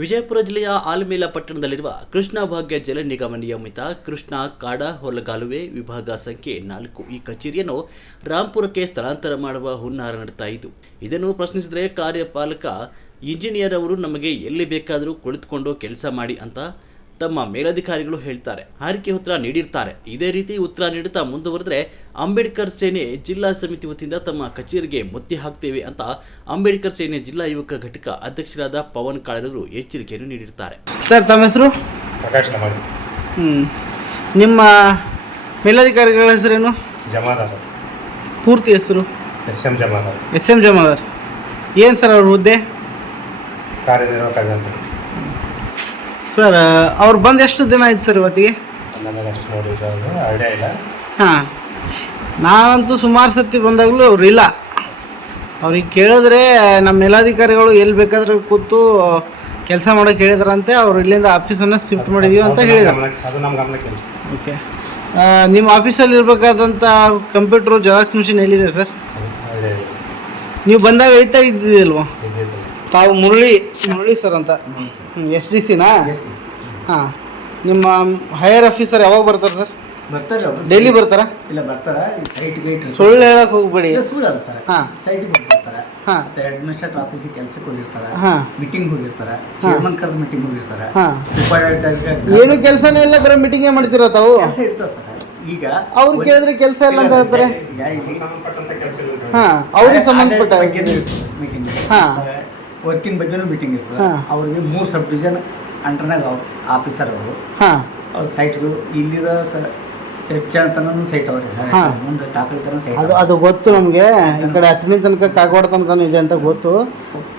ವಿಜಯಪುರ ಜಿಲ್ಲೆಯ ಆಲಮೇಲ ಪಟ್ಟಣದಲ್ಲಿರುವ ಕೃಷ್ಣ ಭಾಗ್ಯ ಜಲ ನಿಗಮ ನಿಯಮಿತ ಕೃಷ್ಣ ಕಾಡಾ ಹೊಲಗಾಲುವೆ ವಿಭಾಗ ಸಂಖ್ಯೆ 4 ಈ ಕಚೇರಿಯನ್ನು ರಾಂಪುರಕ್ಕೆ ಸ್ಥಳಾಂತರ ಮಾಡುವ ಹುನ್ನಾರ ನಡೆತಾ ಇದ್ದು, ಇದನ್ನು ಪ್ರಶ್ನಿಸಿದರೆ ಕಾರ್ಯಪಾಲಕ ಇಂಜಿನಿಯರ್ ಅವರು ನಮಗೆ ಎಲ್ಲಿ ಬೇಕಾದರೂ ಕುಳಿತುಕೊಂಡು ಕೆಲಸ ಮಾಡಿ ಅಂತ ತಮ್ಮ ಮೇಲಧಿಕಾರಿಗಳು ಹೇಳ್ತಾರೆ. ಹಾರಿಕೆ ಉತ್ತರ ನೀಡಿರ್ತಾರೆ. ಇದೇ ರೀತಿ ಉತ್ತರ ನೀಡುತ್ತಾ ಮುಂದುವರೆದರೆ ಅಂಬೇಡ್ಕರ್ ಸೇನೆ ಜಿಲ್ಲಾ ಸಮಿತಿ ವತಿಯಿಂದ ತಮ್ಮ ಕಚೇರಿಗೆ ಮುತ್ತಿ ಹಾಕ್ತೇವೆ ಅಂತ ಅಂಬೇಡ್ಕರ್ ಸೇನೆ ಜಿಲ್ಲಾ ಯುವಕ ಘಟಕ ಅಧ್ಯಕ್ಷರಾದ ಪವನ್ ಕಾಳರವರು ಎಚ್ಚರಿಕೆಯನ್ನು ನೀಡಿರ್ತಾರೆ. ಸರ್, ತಮ್ಮ ಹೆಸರು? ಪ್ರಕಾಶ್ ನಮಡಿ. ನಿಮ್ಮ ಮೇಲಧಿಕಾರಿಗಳ ಹೆಸರೇನು? ಜಮಾದಾರ್. ಪೂರ್ತಿ ಹೆಸರು? SM ಜಮಾದಾರ್. SM ಜಮಾದಾರ್. ಏನು ಸರ್ ಅವ್ರ ಹುದ್ದೆ? ಕಾರ್ಯನಿರ್ವಾಹಕ ಅಂತ. ಸರ್, ಅವ್ರು ಬಂದು ಎಷ್ಟು ದಿನ ಆಯ್ತು ಸರ್ ಇವತ್ತಿಗೆ? ನನಗೆ ಅಷ್ಟು ನೋಡಿದ್ರು ಐಡಿಯಾ ಇಲ್ಲ. ಹಾಂ, ನಾನಂತೂ ಸುಮಾರು ಸತಿ ಬಂದಾಗಲೂ ಅವ್ರು ಇಲ್ಲ. ಅವ್ರಿಗೆ ಕೇಳಿದ್ರೆ ನಮ್ಮ ಮೇಲಾಧಿಕಾರಿಗಳು ಎಲ್ಲಿ ಬೇಕಾದ್ರೆ ಕೂತು ಕೆಲಸ ಮಾಡೋಕೆ ಹೇಳಿದ್ರಂತೆ. ಅವ್ರು ಇಲ್ಲಿಂದ ಆಫೀಸನ್ನು ಶಿಫ್ಟ್ ಮಾಡಿದೀವಿ ಅಂತ ಹೇಳಿದ್ರು. ಅದು ನಮ್ಮ ಗಮನಕ್ಕೆ ಇಲ್ಲ. ಓಕೆ, ನಿಮ್ಮ ಆಫೀಸಲ್ಲಿ ಇರಬೇಕಾದಂಥ ಕಂಪ್ಯೂಟ್ರು ಜೆರಾಕ್ಸ್ ಮಿಷಿನ್ ಎಲ್ಲಿದೆ ಸರ್? ಐಡಿಯಾ ಇಲ್ಲ. ನೀವು ಬಂದಾಗ ಇದ್ದಿಲ್ವಾ? ಇದ್ದಿದ್ದು ತಾವು ಮುರಳಿ ಸರ್ ಅಂತ SDCನಾ? ಹಾಂ, ನಿಮ್ಮ ಹೈಯರ್ ಆಫೀಸರ್ ಯಾವಾಗ ಬರ್ತಾರೆ ಸರ್? ಬರ್ತಾರೆ. ಡೈಲಿ ಬರ್ತಾರಾ? ಇಲ್ಲ, ಬರ್ತಾರ. ಸೈಟ್ಗೆ ಸುಳ್ಳು ಹೇಳಕ್ಕೆ ಹೋಗ್ಬೇಡಿ. ಸುಳ್ಳು ಅಲ್ಲ ಸರ್. ಹಾಂ, ಸೈಟ್ಗೆ ಹೋಗಿರ್ತಾರೆ. ಹಾಂ, ಅಡ್ಮಿನಿಸ್ಟ್ರೇಟಿವ್ ಆಫೀಸಿಗೆ ಕೆಲಸಕ್ಕೆ ಹೋಗಿರ್ತಾರೆ. ಹಾಂ, ಮೀಟಿಂಗ್ ಹೋಗಿರ್ತಾರೆ. ಚೇರ್ಮನ್ ಕರೆದು ಮೀಟಿಂಗ್ ಹೋಗಿರ್ತಾರೆ. ಹಾಂ, ಉಪಾಡಳಿತ ಏನು ಕೆಲಸನೇ ಇಲ್ಲ, ಬರೀ ಮೀಟಿಂಗೇ ಮಾಡ್ತೀರ ತಾವು? ಕೆಲಸ ಇರ್ತಾವೆ ಸರ್. ಈಗ ಅವ್ರು ಕೇಳಿದ್ರೆ ಕೆಲಸ ಇಲ್ಲ ಅಂತ ಹೇಳ್ತಾರೆ. ಸಂಬಂಧಪಟ್ಟಂತ ಕೆಲಸ ಇಲ್ಲ. ಹಾಂ, ಅವ್ರಿಗೆ ಸಂಬಂಧಪಟ್ಟ ಮೀಟಿಂಗ್, ಹಾಂ, ವರ್ಕಿನ ಬಗ್ಗೆನೂ ಮೀಟಿಂಗ್ ಇರ್ತದೆ. ಹಾಂ, ಅವ್ರಿಗೆ 3 ಸಬ್ ಡಿವಿಷನ್ ಅಂಡರ್ನಾಗ ಆಫೀಸರ್ ಅವರು. ಹಾಂ, ಅವ್ರ ಸೈಟ್ಗಳು ಇಲ್ಲಿದ ಚರ್ಚ್ ಅಂತನೂ ಸೈಟ್ ಅವ್ರಿ ಸರ್. ಹಾಂ, ಮುಂದೆ ಟಾಕಳಿ ತನ ಸೈಟ್. ಅದು ಗೊತ್ತು ನಮಗೆ. ಈ ಕಡೆ ಹತ್ತನೇ ತನಕ ಕಾಗವಾಡ ತನಕ ಇದೆ ಅಂತ ಗೊತ್ತು.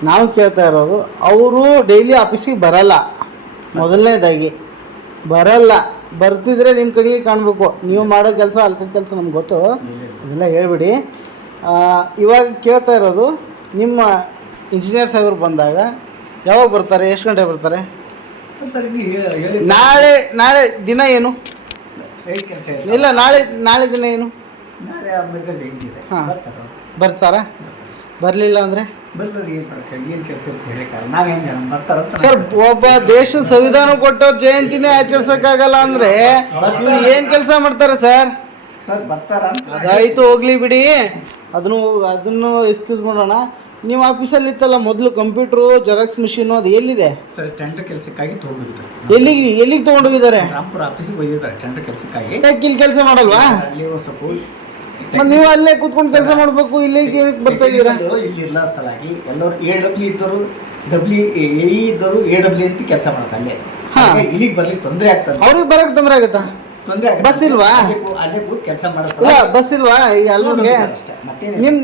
ನಾವು ಕೇಳ್ತಾ ಇರೋದು, ಅವರು ಡೈಲಿ ಆಫೀಸಿಗೆ ಬರಲ್ಲ. ಮೊದಲನೇದಾಗಿ ಬರಲ್ಲ. ಬರ್ತಿದ್ರೆ ನಿಮ್ಮ ಕಡೆಗೆ ಕಾಣಬೇಕು. ನೀವು ಮಾಡೋ ಕೆಲಸ ಅಲ್ಕ ಕೆಲಸ ನಮ್ಗೆ ಗೊತ್ತು, ಅದೆಲ್ಲ ಹೇಳ್ಬಿಡಿ. ಇವಾಗ ಕೇಳ್ತಾ ಇರೋದು, ನಿಮ್ಮ ಇಂಜಿನಿಯರ್ ಸಾಹೇಬರು ಬಂದಾಗ ಯಾವಾಗ ಬರ್ತಾರೆ? ಎಷ್ಟು ಗಂಟೆ ಬರ್ತಾರೆ? ನಾಳೆ ದಿನ ಏನು? ಸೈಟ್ ಕೆಲಸ ಇಲ್ಲ, ನಾಳೆ ದಿನ ಏನು? ನಾಳೆ ಅಂಬೇಡ್ಕರ್ ಜಯಂತಿ ಇದೆ. ಹಾಂ, ಬರ್ತಾರಾ? ಬರಲಿಲ್ಲ ಅಂದರೆ ಏನು ಕೆಲಸ ಇರುತ್ತೆ ಹೇಳಿಕಾರೆ ನಾವೇನು ಹೇಳೋಣ. ಬರ್ತಾರ ಸರ್, ಒಬ್ಬ ದೇಶದ ಸಂವಿಧಾನ ಕೊಟ್ಟವ್ರ ಜಯಂತಿನೇ ಆಚರಿಸೋಕ್ಕಾಗಲ್ಲ ಅಂದರೆ ಇವ್ರು ಏನು ಕೆಲಸ ಮಾಡ್ತಾರೆ ಸರ್? ಸರ್ ಬರ್ತಾರ ಅಂತ ಅದಾಯಿತು, ಹೋಗ್ಲಿ ಬಿಡಿ. ಅದನ್ನು ಎಕ್ಸ್ಕ್ಯೂಸ್ ಮಾಡೋಣ. ನಿಮ್ಮ ಆಫೀಸಲ್ಲಿ ಇತ್ತಲ್ಲ ಮೊದಲು ಕಂಪ್ಯೂಟ್ರು ಜೆರಾಕ್ಸ್ ಮಿಷಿನು, ಅದು ಎಲ್ಲಿದೆ ಸರ್? ಟೆಂಡರ್ ಕೆಲಸಕ್ಕಾಗಿ ತೊಗೊಂಡೋಗಿದ್ದಾರೆ. ಎಲ್ಲಿಗೆ ತೊಗೊಂಡೋಗಿದ್ದಾರೆ? ರಾಂಪುರ ಆಫೀಸಿಗೆ ಹೋಗಿದ್ದಾರೆ ಟೆಂಡರ್ ಕೆಲಸಕ್ಕಾಗಿ. ಯಾಕೆ ಇಲ್ಲಿ ಕೆಲಸ ಮಾಡಲ್ವಾ? ಅಲ್ಲಿ ಸ್ವಲ್ಪ ಮತ್ತು ನೀವು ಅಲ್ಲೇ ಕೂತ್ಕೊಂಡು ಕೆಲಸ ಮಾಡಬೇಕು. ಇಲ್ಲಿ ಏನಕ್ಕೆ ಬರ್ತಾ ಇದ್ದೀರಾ? ಇಲ್ಲಿ ಇರಲ್ಲ ಸಲಾಗಿ ಎಲ್ಲರೂ AW ಇದ್ದವರು AE ಇದ್ದವರು AW ಅಂತ ಕೆಲಸ ಮಾಡೋದು ಅಲ್ಲೇ. ಇಲ್ಲಿಗೆ ಬರ್ಲಿಕ್ಕೆ ತೊಂದರೆ ಆಗ್ತದೆ. ಅವ್ರಿಗೆ ಬರೋಕ್ಕೆ ತೊಂದರೆ ಆಗುತ್ತಾ? ತೊಂದರೆ ಬಸ್ ಇಲ್ವಾ? ಅಲ್ಲೇ ಕೂತ್ ಕೆಲಸ ಮಾಡೋ ಇಲ್ಲ, ಬಸ್ ಇಲ್ವಾ ಈಗ ಅಲ್ವಗೆ?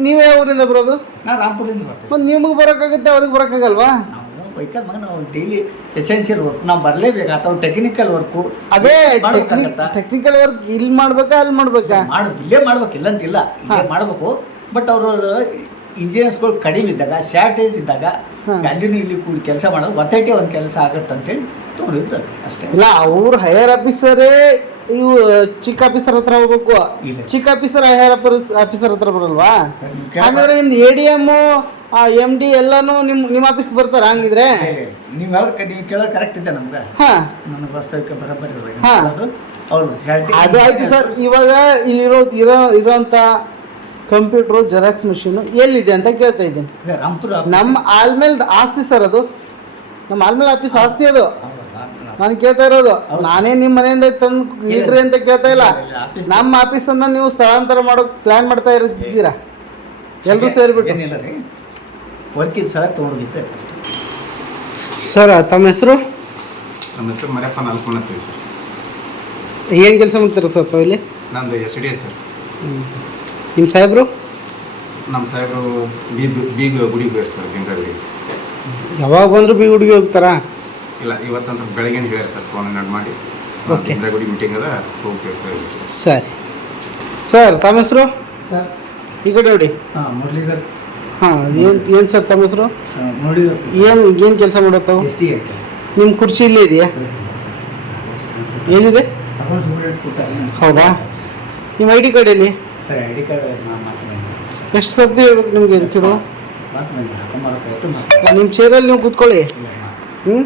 ನೀವು ಯಾವ ಊರಿಂದ ಬರೋದು? ನಾ ರಾಂಪುರದಿಂದ ಬರ್ತೇವೆ. ಮತ್ತು ನಿಮಗೆ ಬರೋಕ್ಕಾಗುತ್ತೆ, ಅವ್ರಿಗೆ ಬರೋಕ್ಕಾಗಲ್ವಾ? ನಾವು ವೆಹಿಕಲ್ ಮಗ ನಾವು ಡೈಲಿ ಎಸೆನ್ಷಿಯಲ್ ವರ್ಕ್ ನಾವು ಬರಲೇಬೇಕು. ಅಥವಾ ಟೆಕ್ನಿಕಲ್ ವರ್ಕು ಅದೇ ಟೆಕ್ನಿಕಲ್ ವರ್ಕ್ ಇಲ್ಲಿ ಮಾಡ್ಬೇಕಾ ಅಲ್ಲಿ ಮಾಡ್ಬೇಕಾ? ಇಲ್ಲೇ ಮಾಡ್ಬೇಕು, ಇಲ್ಲ ಅಂತಿಲ್ಲ, ಇಲ್ಲೇ ಮಾಡಬೇಕು. ಬಟ್ ಅವರು ಇಂಜಿನಿಯರ್ಸ್ಗಳು ಕಡಿಮೆ ಇದ್ದಾಗ, ಶಾರ್ಟೇಜ್ ಇದ್ದಾಗ ಅಲ್ಲಿನೂ ಇಲ್ಲಿ ಕೂಡಿ ಕೆಲಸ ಮಾಡೋದು ಒತ್ತಟೆ ಒಂದು ಕೆಲಸ ಆಗುತ್ತೆ ಅಂತೇಳಿ ತೊಗೊಂಡಿದ್ದಾರೆ ಅಷ್ಟೇ. ಇಲ್ಲ, ಅವ್ರು ಹೈಯರ್ ಆಫೀಸರೇ ಇವು ಚಿಕ್ಕ ಆಫೀಸರ್ ಹತ್ರ ಹೋಗ್ಬೇಕು. ಚಿಕ್ಕ ಆಫೀಸರ್ ಹೈಯರ್ ಆಫೀಸರ್ ಹತ್ರ ಬರಲ್ವಾ? ಹಾಗಾದ್ರೆ ನಿಮ್ದು ADM MD ಎಲ್ಲಾನು ನಿಮ್ಮ ಆಫೀಸ್ಗೆ ಬರ್ತಾರ? ಹಂಗಿದ್ರೆ ನೀವು ಕೇಳೋದು ಕರೆಕ್ಟ್ ಇದೆ. ನಮ್ಗೆ ನನ್ನ ವಾಸ್ತವಿಕ ಬರೋಬ್ಬರಿ ಅವರು ಅದು ಆಯ್ತು ಸರ್. ಇವಾಗ ಇರೋಂಥ ಕಂಪ್ಯೂಟ್ರು ಜೆರಾಕ್ಸ್ ಮಿಷಿನು ಎಲ್ಲಿದೆ ಅಂತ ಕೇಳ್ತಾ ಇದ್ದೀನಿ. ರಾಂಪುರ ನಮ್ಮ ಆಲ್ಮೇಲ್ ಆಸ್ತಿ ಸರ್, ಅದು ನಮ್ಮ ಆಲ್ಮೇಲ್ ಆಫೀಸ್ ಆಸ್ತಿ. ಅದು ನಾನು ಕೇಳ್ತಾ ಇರೋದು, ನಾನೇ ನಿಮ್ಮ ಮನೆಯಿಂದ ತಂದು ಇಡ್ರಿ ಅಂತ ಕೇಳ್ತಾ ಇಲ್ಲ. ನಮ್ಮ ಆಫೀಸನ್ನು ನೀವು ಸ್ಥಳಾಂತರ ಮಾಡೋಕೆ ಪ್ಲ್ಯಾನ್ ಮಾಡ್ತಾ ಇದ್ದೀರಾ ಎಲ್ಲರೂ ಸೇರಿಬಿಟ್ಟು? ಏನಿಲ್ಲ ರೀ, ವರ್ಕಿನ ಸಲ ತೊಗೊಂಡೋಗಿದ್ದೆ ಅಷ್ಟೇ. ಸರ್, ತಮ್ಮ ಹೆಸರು? ನಮ್ಮ ಹೆಸರು ಮರ್ಯಪ್ಪ ನಾಲ್ಕೋಣ ಅಂತ ಸರ್. ಏನು ಕೆಲಸ ಮಾಡ್ತೀರಾ ಸರ್ ತಾವು ಇಲ್ಲಿ? ನಂದು SDA ಸರ್. ನಿಮ್ಮ ಸಾಹೇಬರು? ನಮ್ಮ ಸಾಹೇಬರು ಬೀಗ ಗುಡಿಗೆ ಹೋಗ್ಯಾರ ಸರ್, ಭೀಮ್ರಾ ಗುಡಿಗೆ. ಯಾವಾಗ ಬಂದರೂ ಬೀಗ ಗುಡಿಗೆ ಹೋಗ್ತಾರಾ? ಇಲ್ಲ, ಇವತ್ತಂತ ಬೆಳಗ್ಗೆ ಹೇಳ್ಯಾರ ಸರ್, ಫೋನ್ ನಡ್ ಮಾಡಿ ಭೀಮ್ರಾ ಗುಡಿ ಮೀಟಿಂಗ್ ಅದ ಹೋಗ್ತೇವೆ ಸರಿ. ಸರ್, ತಮ್ಮ ಹೆಸರು? ಸರ್, ಈ ಕಡೆ ನೋಡಿ. ಮುರಳೀಧರ್. ಹಾಂ, ಏನು ಸರ್ ತಮ್ಮ ಹೆಸರು? ಮುರಳೀಧರ್. ಏನು ಕೆಲಸ ಮಾಡೋತಾವು? SDA. ನಿಮ್ಮ ಕುರ್ಚಿ ಇಲ್ಲೇ ಇದೆಯಾ? ಏನಿದೆ? ಹೌದಾ? ನಿಮ್ಮ ID ಕಾರ್ಡ್ ಎಲ್ಲಿ? ಸರ್, ID ಕಾರ್ಡ್ ನಾನು ಎಷ್ಟು ಸರ್ತಿ ಹೇಳ್ಬೇಕು ನಿಮಗೆ? ಇದಕ್ಕೆ ನಿಮ್ಮ ಚೇರಲ್ಲಿ ನೀವು ಕೂತ್ಕೊಳ್ಳಿ. ಹ್ಞೂ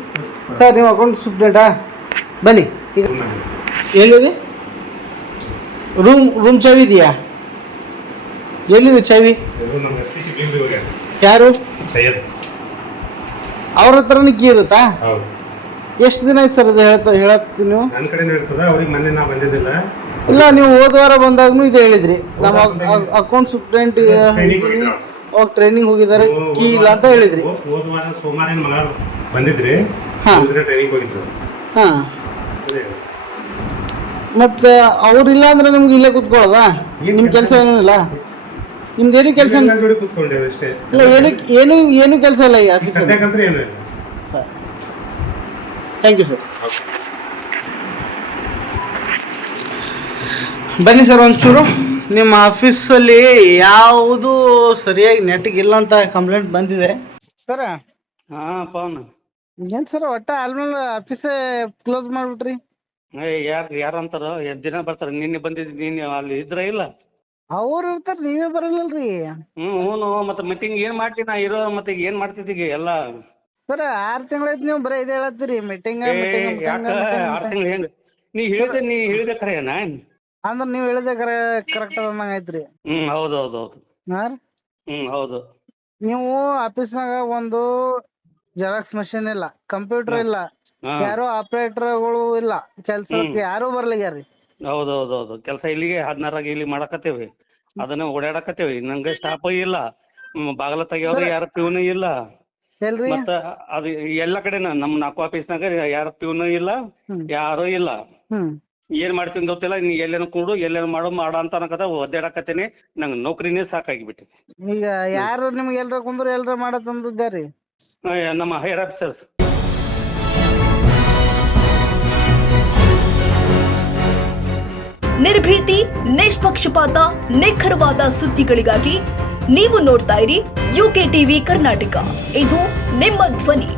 ಸರ್ ನೀವು ಅಕೌಂಟ್ ಸೂಪ್ರೆಂಟಾ ಬನ್ನಿ ಈಗ ಎಲ್ಲಿದೆ ರೂಮ್ ಚಾವಿ ಇದೆಯಾ ಎಲ್ಲಿದೆ ಚಾವಿ ಯಾರು ಅವ್ರ ಹತ್ರನೇ ಕೀ ಇರುತ್ತಾ ಎಷ್ಟು ದಿನ ಆಯ್ತು ಸರ್ ಅದು ಹೇಳತ್ತೀನಿ ನೀವು ನನ್ನ ಕಡೆ ಇರ್ತದ ಅವ್ರಿಗೆ ಮೊನ್ನೆ ನಾ ಬಂದಿದ್ದಿಲ್ಲ ಇಲ್ಲ ನೀವು ಹೋದ ವಾರ ಬಂದಾಗೂ ಇದು ಹೇಳಿದ್ರಿ ನಮ್ಮ ಅಕೌಂಟ್ ಸೂಪ್ರೆಂಟ್ ಅವಾಗ ಟ್ರೈನಿಂಗ್ ಹೋಗಿದ್ದಾರೆ ಕೀ ಇಲ್ಲ ಅಂತ ಹೇಳಿದ್ರಿ ಹೋದ ವಾರ ಸೋಮವಾರ ಮಂಗಳವಾರ ಬಂದಿದ್ರಿ ಟ್ರೈನಿಂಗ್ ಹೋಗಿದ್ರು ಹಾಂ ಮತ್ತೆ ಅವ್ರಿಲ್ಲ ಅಂದ್ರೆ ನಿಮ್ಗೆ ಇಲ್ಲೇ ಕೂತ್ಕೊಳ್ಳೋದಾ ನಿಮ್ಮ ಕೆಲಸ ಏನೂ ಇಲ್ಲ ನಿಮ್ದೇನು ಕೆಲಸ ಜೋಡಿ ಕೂತ್ಕೊಂಡೇವೆ ಅಷ್ಟೇ ಇಲ್ಲ ಏನು ಕೆಲಸ ಇಲ್ಲ ಈ ಆಫೀಸಲ್ಲಿ ಸದ್ಯಕ್ಕಂದ್ರೆ ಏನೂ ಇಲ್ಲ ಸರ್ ಥ್ಯಾಂಕ್ ಯು ಸರ್ ಬನ್ನಿ ಸರ್ ಒಂಚೂರು ನಿಮ್ಮ ಆಫೀಸಲ್ಲಿ ಯಾವುದು ಸರಿಯಾಗಿ ನೆಟ್ಗಿಲ್ಲ ಅಂತ ಕಂಪ್ಲೇಂಟ್ ಬಂದಿದೆ ಸರ ಹಾಂ ಪವನ್ ಏನು ಸರ್ ಒಟ್ಟ ಆಲ್ಮೇಲೆ ಆಫೀಸೇ ಕ್ಲೋಸ್ ಮಾಡಿಬಿಟ್ರಿ ಯಾರು ಅಂತಾರ ಎಷ್ಟ್ ದಿನ ಬರ್ತಾರ ನಿನ್ನೆ ಬಂದಿದ್ ನಿನ್ನೆ ಅಲ್ಲಿ ಇದ್ರ ಇಲ್ಲ ಅವ್ರು ಇರ್ತಾರೆ ನೀವೇ ಬರಲ್ಲಲ್ರಿ ಹ್ಞೂ ಮತ್ತೆ ಮೀಟಿಂಗ್ ಏನ್ ಮಾಡ್ತಿ ನಾ ಇರೋ ಮತ್ತೆ ಏನ್ ಮಾಡ್ತಿದ್ದೀಗ ಎಲ್ಲ ಸರ್ 6 ತಿಂಗಳಾಯ್ತು ನೀವು ಬರೀ ಇದೇ ಹೇಳತ್ತೀರಿ ಮೀಟಿಂಗ್ ಯಾಕ 6 ತಿಂಗಳು ಹೆಂಗ್ ನೀ ಹೇಳಿದೆ ಖರೇನ ಅಂದ್ರೆ ನೀವು ಹೇಳಿದೆ ಕರೆಕ್ಟ್ ಅದಂಗ ಐತ್ರಿ ಹೌದು ಹಾ ರೀ ಹೌದು ನೀವು ಆಫೀಸ್ನಾಗ ಒಂದು ಜೆರಾಕ್ಸ್ ಮಷಿನ್ ಇಲ್ಲ ಕಂಪ್ಯೂಟರ್ ಇಲ್ಲ ಯಾರೋ ಆಪರೇಟರ್ಗಳು ಇಲ್ಲ ಕೆಲ್ಸಕ್ಕೆ ಯಾರು ಬರ್ಲಿಗ್ಯಾರ್ರಿ ಹೌದು ಕೆಲಸ ಇಲ್ಲಿಗೆ 16 ಇಲ್ಲಿ ಮಾಡಕತ್ತೇವಿ ಅದನ್ನ ಓಡಾಡಕತ್ತೇವಿ ನಂಗೆ ಸ್ಟಾಪ್ ಇಲ್ಲ ಬಾಗಲ ತೆಗಿಯೋರು ಯಾರ ಪ್ಯೂನು ಇಲ್ಲ ಎಲ್ರಿ ಮತ್ತ ಅದು ಎಲ್ಲಾ ಕಡೆ ನಮ್ 4 ಆಫೀಸ್ನಾಗ ಯಾರ ಪ್ಯೂನು ಇಲ್ಲ ಯಾರು ಇಲ್ಲ ಏನ್ ಮಾಡ್ತೀನಿ ಗೊತ್ತಿಲ್ಲ ನೀ ಎಲ್ಲೇನೋ ಕೂಡು ಎಲ್ಲೇನೋ ಮಾಡ ಅಂತ ಅನ್ನಕತ್ತ ಒದ್ದಾಡಕತ್ತೇನೆ ನಂಗೆ ನೌಕರಿನೇ ಸಾಕಾಗಿಬಿಟ್ಟಿದೆ ಈಗ ಯಾರು ನಿಮ್ಗೆ ಎಲ್ರ ಕುಂದ್ರು ಎಲ್ರ ಮಾಡತ್ತಂದಿದ್ದಾರಿ ನಮ್ಮ ಹೈಯರ್ ಆಫೀಸರ್ಸ್ ನಿರ್ಭೀತಿ, ನಿಷ್ಪಕ್ಷಪಾತ, ನಿಖರವಾದ ಸುದ್ದಿಗಳಿಗಾಗಿ ನೀವು ನೋಡ್ತಾ ಇರಿ UK ಟಿವಿ ಕರ್ನಾಟಕ. ಇದು ನಿಮ್ಮ ಧ್ವನಿ.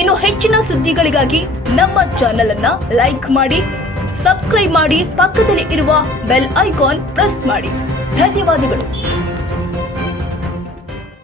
ಇನ್ನು ಹೆಚ್ಚಿನ ಸುದ್ದಿಗಳಿಗಾಗಿ ನಮ್ಮ ಚಾನೆಲ್ ಅನ್ನ ಲೈಕ್ ಮಾಡಿ, ಸಬ್ಸ್ಕ್ರೈಬ್ ಮಾಡಿ, ಪಕ್ಕದಲ್ಲಿ ಇರುವ ಬೆಲ್ ಐಕಾನ್ ಪ್ರೆಸ್ ಮಾಡಿ. ಧನ್ಯವಾದಗಳು.